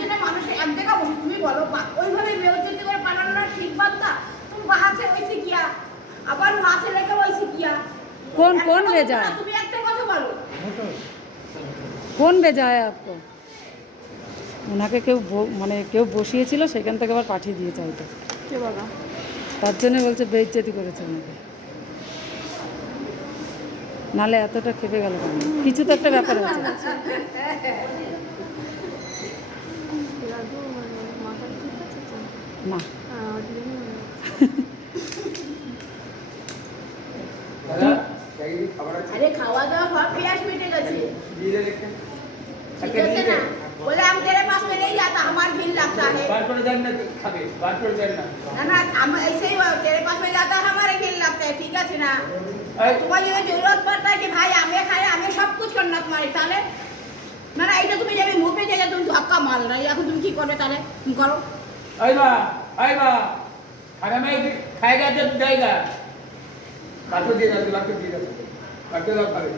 একজনের মানুষের এক জায়গা বসে তুমি বলো ওইভাবে বেউজ্জতি করে পাঠানোটা ঠিক বার্তা। तुम वहां से वैसे किया আবার वहां से लेकर वैसे किया कौन भेजा है? তুমি একটা কথা বলো कौन भेजा है आपको? ওনাকে কেউ বসিয়েছিল, সেখান থেকে আবার পাঠিয়ে দিয়েছে হয়তো। কে বাবা? তার জন্য বলছে বেইজ্জতি করেছে ওনাকে। নালে এতটা খেপে গেল কেন? কিছু তো একটা ব্যাপার আছে। না अरे खावा दावा बहुत प्यास मिटे गए ठीक है ना बोले हम तेरे पास में नहीं जाता हमारा घिन लगता है बात पर जानना खाबे बात पर जानना ना हम ऐसे ही तेरे पास में जाता है हमारे घिन लगता है ठीक है ना तुम्हारी ये जरूरत पड़ता है कि भाई हमें खाए हमें सब कुछ करना तुम्हारे ताले ना ना এটা তুমি যাবে মুখ পেতে তুমি ধাক্কা মার না এখন তুমি কি করবে তাহলে তুমি করো आई बा खाना में खाएगा जब जाएगा बात पर दे बात पर दे बात पर खाबे